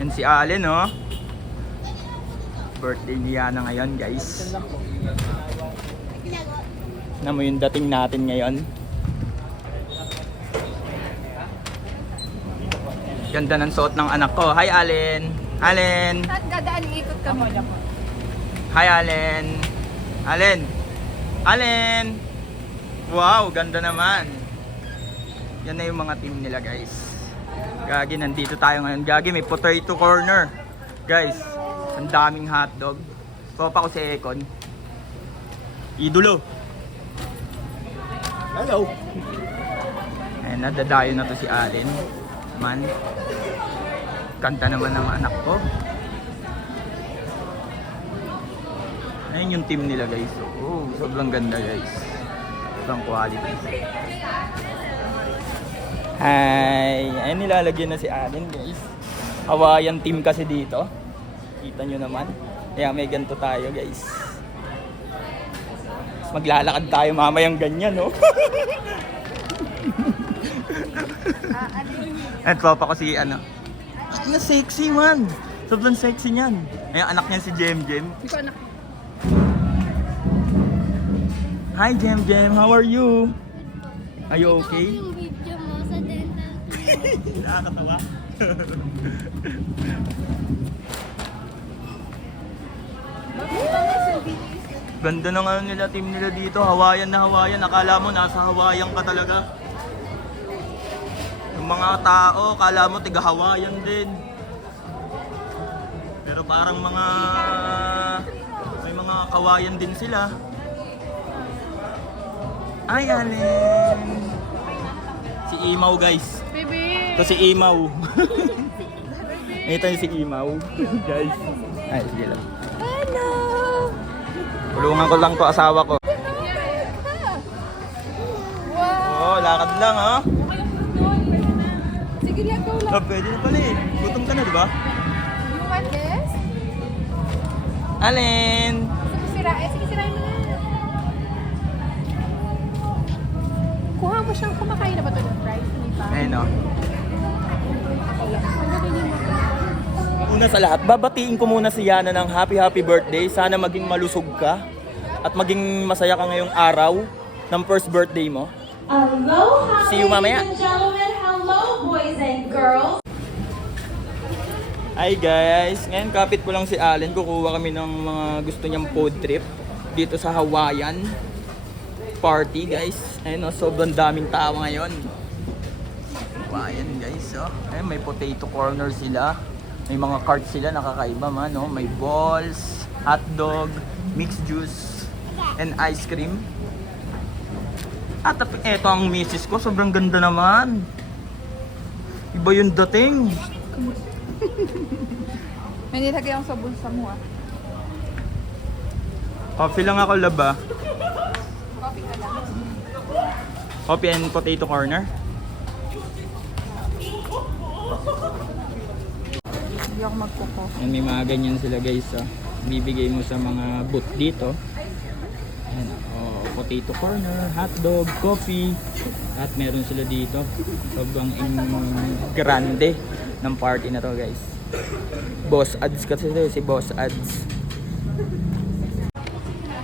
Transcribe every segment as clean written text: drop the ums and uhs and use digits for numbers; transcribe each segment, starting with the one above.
Yan si Allen, oh. Birthday ni Yana ngayon, guys. Na mo yung dating natin ngayon. Ganda ng suot ng anak ko. Hi, Allen. Allen. At dadaan ikot kami. Hi, Allen. Allen. Allen. Wow, ganda naman. Yan na yung mga team nila, guys. Gagi, nandito tayo ngayon. Gagi, may potato corner. Guys, ang daming hotdog. Tropa ko si Econ. Idolo. Hello. Ayan, nadadayo na to si Allen. Man. Kanta naman ng anak ko. Ayan yung team nila, guys. Oh, sobrang ganda, guys. Sobrang quality. Hi! Ayan, nilalagyan na si Allen, guys. Hawaiian team kasi dito. Kita nyo naman. Kaya may ganito tayo, guys. Maglalakad tayo mamayang ganyan, no? At papa ko si ano. Na sexy man. Sobrang sexy niyan. Ay, anak niya si Jem Jem. Hindi ko anak. Hi Jem Jem, how are you? Are you okay? Yung video mo sa dental clinic. Nakakatawa. Ganda na nga nila, team nila dito. Hawaiian na Hawaiian. Akala mo nasa Hawaiian ka talaga. Yung mga tao, akala mo tiga Hawaiian din. Pero parang mga may mga kawayan din sila. Ay, Allen. Si Imaw, guys. Baby! Ito si Imaw. Ito yung si Imaw. Guys. Ay, sige lang. Hello! Tulungan ko lang to asawa ko. Wow! Oh, lakad lang, ha? Sige lang, go lang. Oh, pwede na pala eh. Gutom ka na, di ba? You want this? Allen! Sige, sirain mo na. Kuha mo siyang kumakain na ba ito ng fries? Hindi pa? Ayun, oh. Una sa lahat, babatiin ko muna si Yana ng happy birthday. Sana maging malusog ka at maging masaya ka ngayong araw ng first birthday mo. Aloha, See you mamaya. ladies and gentlemen. Hello, boys and girls. Hi guys! Ngayon kapit ko lang si Allen. Kukuha kami ng mga gusto niyang food trip dito sa Hawaiian party, guys. Ayun, oh, sobrang daming tao ngayon. Hawaiian, guys. Oh. Ayun, may potato corner sila. May mga carts sila, nakakaiba man. Oh. May balls, hotdog, mixed juice, and ice cream. At eto ang misis ko, sobrang ganda naman. Iba yung dating. May nilagay akong sabon sa mua. Coffee lang ako, laba. Coffee ka lang. Coffee and potato corner. Hindi ako magkuko. Ayan, may mga ganyan sila, guys. Oh. Bibigay mo sa mga booth dito. Ayan, oh, potato corner, hotdog, coffee. At meron sila dito. Sobrang grande ng party na to, guys. Boss Ads kasi ito, si Boss Ads.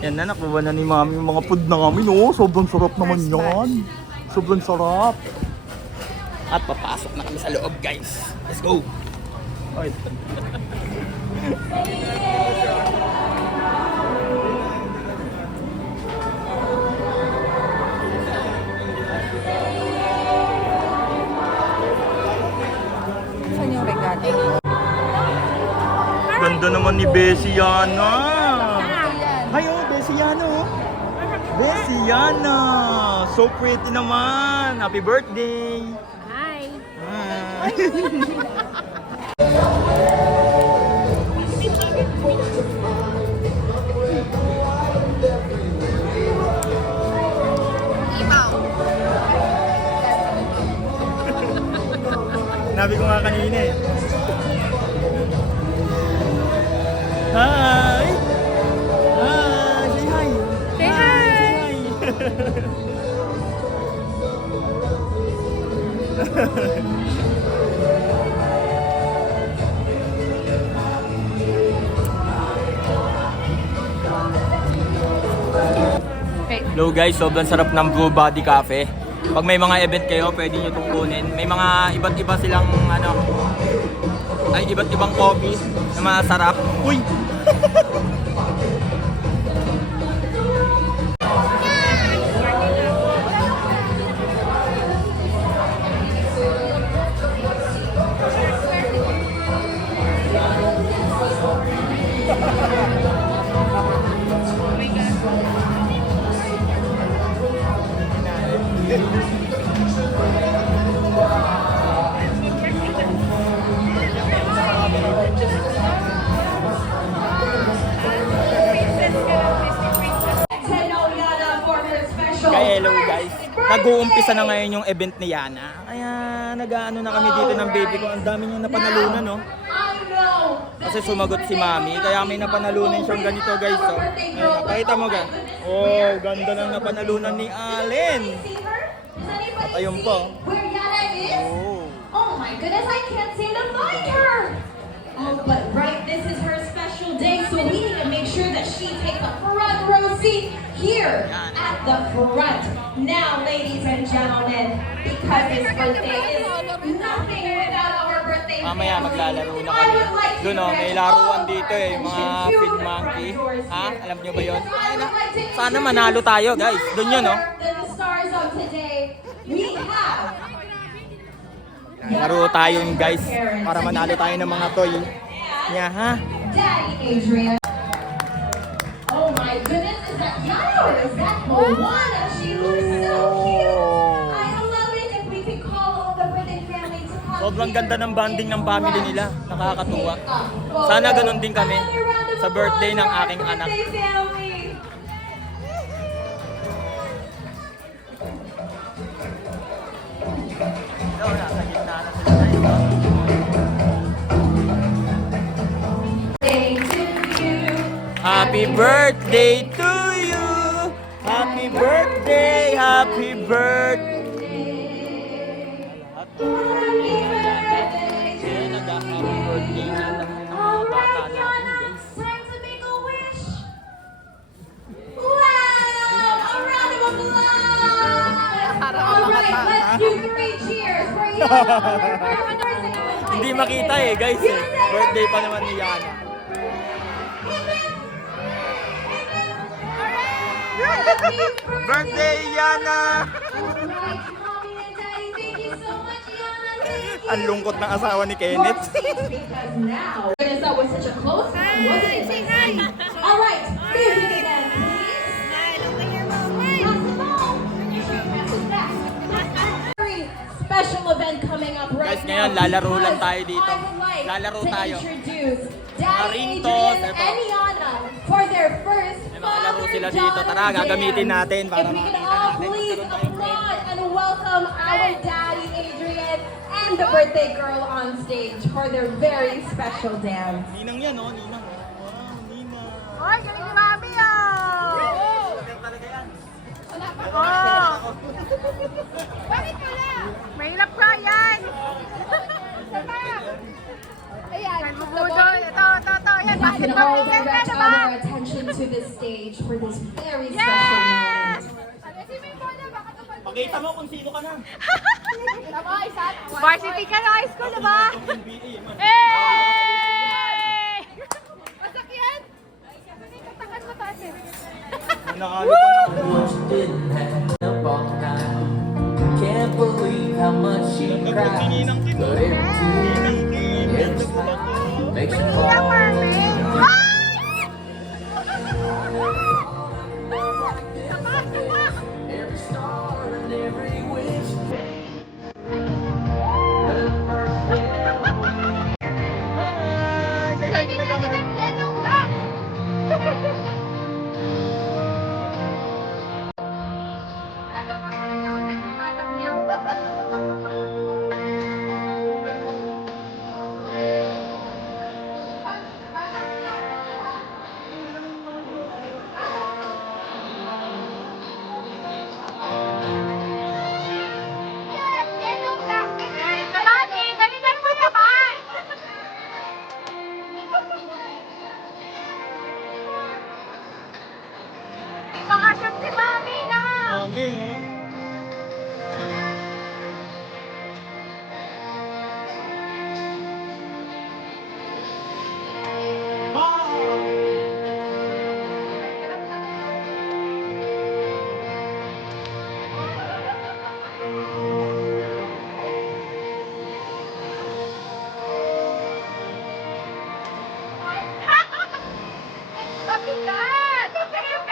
Yan na, nakuha na ni Mami yung mga food na kami, no? Sobrang sarap naman First yan. Sobrang sarap. At papasok na kami sa loob, guys. Let's go. Okay. Saan yung regalo? Ganda naman ni Besiana. Ayan. Ay, oh, Besiana, oh. Besiana. So pretty naman. Happy birthday. Hi! Hi. Ibaw! Nabi ko nga kanina eh. Hi! Hi! Say hi! Say hi! Say hi! Hello guys, sobrang sarap ng Blue Body Cafe. Pag may mga event kayo, pwede nyo itong kunin. May mga iba't iba silang iba't ibang coffee na masarap. Uy! Hello, Yana, for her special. Kaya hello guys, nag-uumpisa na ngayon yung event ni Yana. Kaya nag-ano na kami dito ng baby ko. Ang dami niyang napanalunan, no? I know. Kasi sumagot si Mami, kaya may napanalunan siyang ganito guys. So, ayun, pakita mo ga. Oh, ganda ng napanalunan ni Allen. At ayun po. Where Yana is? Oh. Oh my goodness, I can't seem to find her. Oh, but right, this is her special day, so we need to make sure that she takes a front row seat here at the front. Now, ladies and gentlemen, because this birthday is nothing without our birthday Mamaya family, maglalaro na I kami. would like to Doon oh, may direct laruan all dito our eh, mga attention to feed the monkey. front doors Ha? here. Alam niyo ba yun? Because I would like to Sana introduce manalo tayo guys. Doon yun oh. none other than the stars of today. We have Laro tayo guys para manalo tayo ng mga toy. Nya ha? Daddy Adrian. Oh my goodness, is that Yana or is that Moana? She looks so cute. I love it if we could call all the birthday family to come. Sobrang ganda ng bonding ng family nila. Nakakatuwa. Photo. Sana ganun din kami Another round of sa birthday ng applause for aking our anak. birthday family. Day to you. Happy birthday to you! Happy birthday! Happy birthday! Kaya nag-happy birthday na lang ng mga bata natin guys. Time to make a wish. Wow! A round of applause! Alright, let's do 3 cheers for Yana! Hindi makita eh guys eh. Birthday pa naman ni Yana. Birthday Yana! Alright, Mommy and Daddy, thank you so much, Yana. Thank you. Ang lungkot ng asawa ni Kenneth. Because now, goodness, that was such a close one, wasn't it? Say hi. All right, music again, please. Smile over here, Mom. Pass the phone. You should pass it back. Very special event coming up right Guys, ngayon, now. lalaro lang because tayo dito. I would like Lalaro to tayo. introduce Mga Daddy rintos, Adrian ito. and Yana for their first May mga laro sila father-daughter dito. Tara, gagamitin dance. natin para If we can makita all natin. please applaud and welcome our Daddy Adrian and the birthday girl on stage for their very special dance. Ninang yan oh, Ninang. Wow, Ninang. Hoy, galing ni Mami, oh! Talaga yan. Oh! Bakit wala? Mahirap ka yan! Ayan, bubudol. Ito. Yan, We can basketball all player ka direct na ba? our attention to the stage for this very special Yes! moment. Pakita mo kung sino ka na. Varsity ka na high school, diba? NBA man. Hey! Masak yan? Takan mo taas eh. Nanalo pa na. What you didn't have up all night. Can't believe how much she Nagpag si cried. Ninang Kim. But every tear, Ninang Kim. every smile makes you Iya, fall. Mami. Every star and every wish.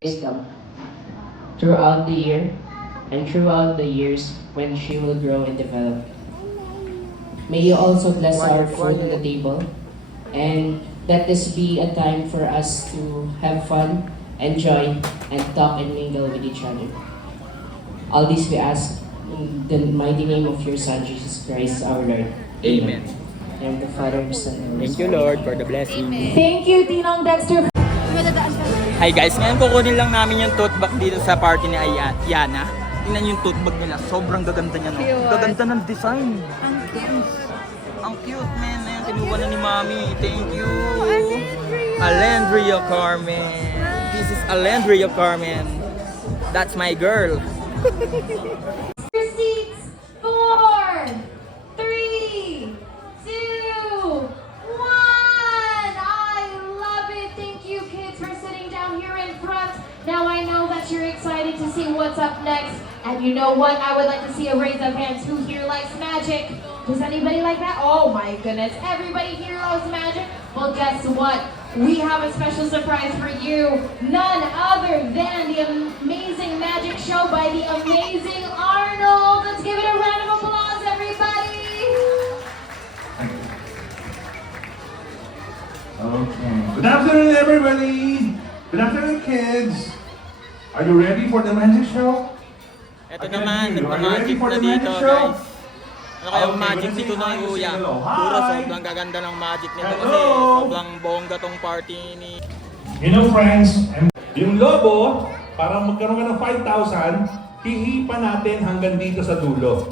wisdom throughout the year and throughout the years when she will grow and develop. May you also bless our food on the table, and let this be a time for us to have fun, enjoy, and talk and mingle with each other. All this we ask in the mighty name of your Son, Jesus Christ, our Lord. Amen. And the Father, the Son, and the Thank you, Lord, for the blessing. Thank you, Tinong Dexter. Madadaan ka. Hi guys, ngayon kukunin lang namin yung tote bag dito sa party ni Yana. Tingnan yung tote bag nila, sobrang gaganda niya, no? Cute. Gaganda ng design. Ang cute, man. Ayan, kinuha na ni Mami. Thank you. Alendria Carmen. This is Alendria Carmen. That's my girl. Seats, 4, 3, 2, 1. I love it. Thank you, kids, for sitting down here in front. Now I know that you're excited to see what's up next. And you know what? I would like to see a raise of hands. Who here likes magic? Does anybody like that? Oh my goodness. Everybody here loves magic? Well, guess what? We have a special surprise for you. None other than the amazing magic show by the amazing Arnold. Let's give it a round of applause, everybody. Okay. Good afternoon, everybody. Good afternoon, kids. Are you ready for the magic show? Ito Again, naman, you. Are you ready nagpa-magic for na the dito, magic show? guys. Ano kayong Okay, magic gonna dito say ng hi, kuya? say hello. Puro Hi. sobrang gaganda ng magic nito kasi Hello. sobrang bongga tong party ni... You know, friends, yung lobo, para magkaroon ka ng 5,000, hihipa natin hanggang dito sa dulo.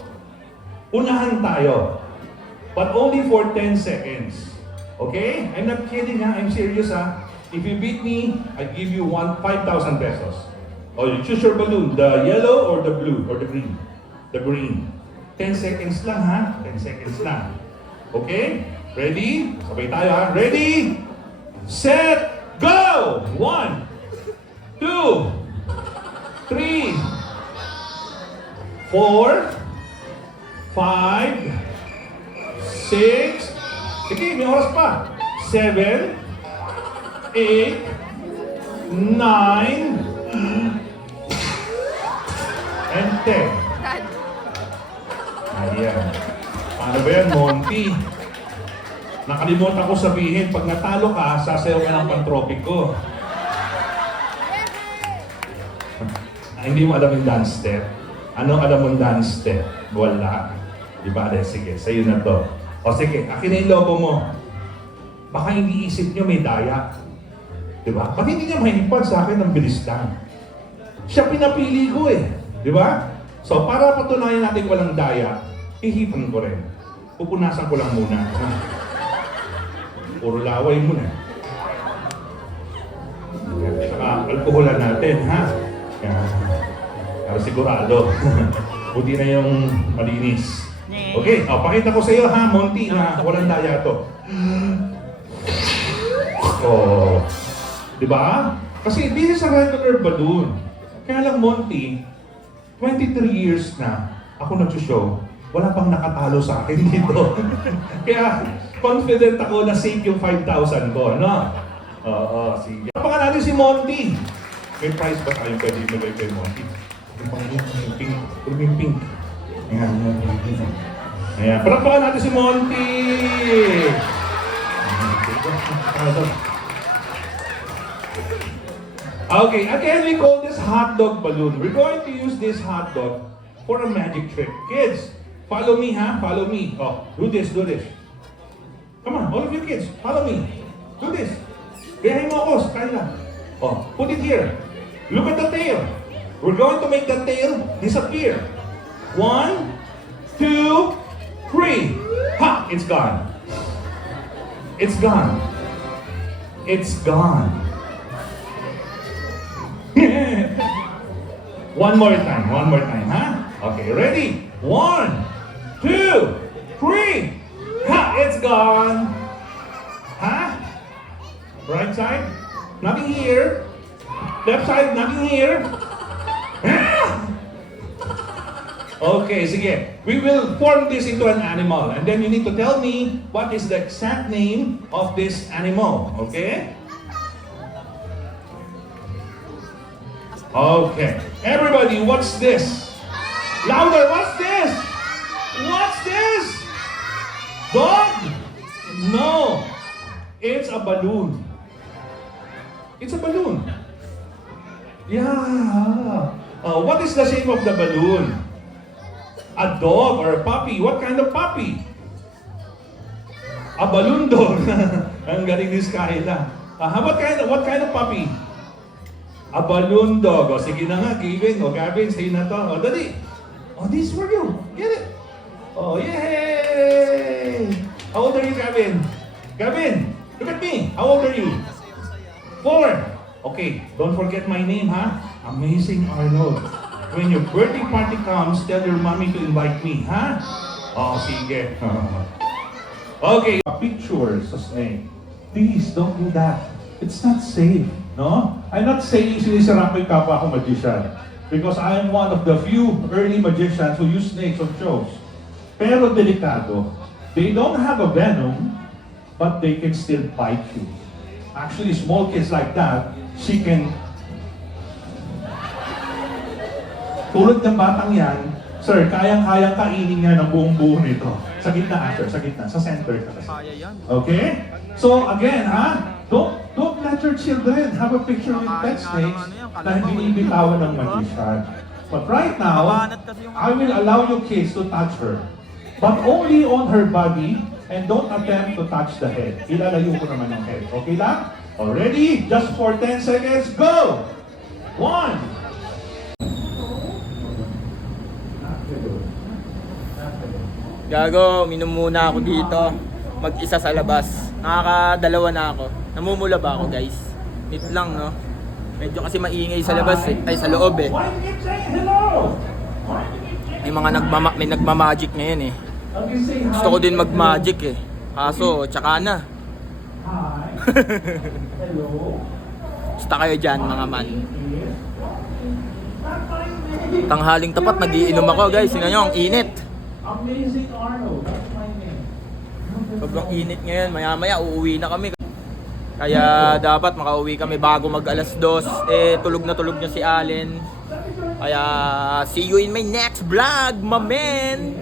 Unahan tayo. But only for 10 seconds. Okay? I'm not kidding ha. I'm serious ha. If you beat me, I give you 5,000 pesos. Oh, you choose your balloon, the yellow or the blue or the green? The green. 10 seconds lang ha. 10 seconds lang. Okay? Ready? Sabay tayo ha. Ready? Set! Go! 1, 2, 3, 4, 5, 6, sige, may oras pa. 7, 8, 9, and 10. Ayan. Paano ba yan, Monty? Nakalimutan ko sabihin, pag natalo ka, sasayaw ka ng pantropiko. Hindi mo alam yung dance step. Ano alam mong dance step? Wala. Di ba? Sige, sa'yo na to. O sige, akin na yung lobo mo. Baka hindi isip nyo may daya. Di ba? Ba't hindi niya mahihipad sa akin ng bilis lang? Siya pinapili ko eh. Di ba? So, para patunayan natin walang daya, hihipan ko rin. Pupunasan ko lang muna. Ha? Puro laway muna. Saka alkoholan natin, ha? Yan. Para sigurado. Buti na yung malinis. Okay, pakita ko sa iyo ha, Monty, na walang daya to. Oh, di ba? Kasi this is a regular balloon. Kaya lang, Monty, 23 years na ako nag-show, wala pang nakatalo sa akin dito. Kaya confident ako na safe yung 5,000 ko, no? Oo, sige. Papakan natin si Monty. May prize ba tayong pwede ibigay kay Monty? Yung pang-pink. Yung pink. Ayan. Ayan. Papakan natin si Monty. Okay, again, we call this hot dog balloon. We're going to use this hot dog for a magic trick. Kids, follow me, ha? Follow me. Oh, do this, do this. Come on, all of you kids, follow me. Do this. Gayahin mo ako, style lang. Oh, put it here. Look at the tail. We're going to make the tail disappear. 1, 2, 3. Ha! It's gone. It's gone. It's gone. One more time, huh? Okay, ready? 1, 2, 3. Ha! It's gone. Huh? Right side? Nothing here. Left side? Nothing here. Okay, sige. We will form this into an animal, and then you need to tell me what is the exact name of this animal. Okay? Okay. Everybody, what's this? Louder, what's this? What's this? Dog? No. It's a balloon. It's a balloon. Yeah. What is the shape of the balloon? A dog or a puppy? What kind of puppy? A balloon dog. Ang galing ni Skyla. What kind of puppy? A balloon dog. O sige na nga, Kevin. O Gavin, say na to. O dali. O this is for you. Get it. Oh, yay! How old are you, Gavin? Gavin, look at me. How old are you? 4. Okay, don't forget my name, ha? Amazing Arnold. When your birthday party comes, tell your mommy to invite me, ha? Oh, sige. Okay, pictures sa snake. Please, don't do that. It's not safe, no? I'm not saying sinisira ko yung kapwa ko magician. Because I am one of the few early magicians who use snakes on shows. Pero delikado. They don't have a venom, but they can still bite you. Actually, small kids like that, she can... Tulad ng batang yan, sir, kayang-kayang kainin niya ng buong buo nito. Sa gitna, sir, sa gitna, sa center ka kasi. Okay? So again, don't let your children have a picture with pet snakes na binibitawan ng magician. But right now, I will allow you kids to touch her. But only on her body, and don't attempt to touch the head. Ilalayo ko naman ang head. Okay lang? Already? Just for 10 seconds, go! 1. Gago, minom muna ako dito. Mag-isa sa labas. Nakakadalawa na ako. Namumula ba ako, guys? Meet lang, no? Medyo kasi maingay sa labas eh. Ay, sa loob eh. May nagmamagic ngayon eh. Gusto ko din mag-magic eh. Kaso, tsaka na. Basta kayo dyan, mga man. Tanghaling tapat, nagiinom ako, guys. Sino nyo, ang init. Amazing Arnold, that's my name. Sobrang init ngayon, maya-maya uuwi na kami. Kaya dapat makauwi kami bago mag alas 2. Eh, tulog na si Allen. Kaya, see you in my next vlog, my man!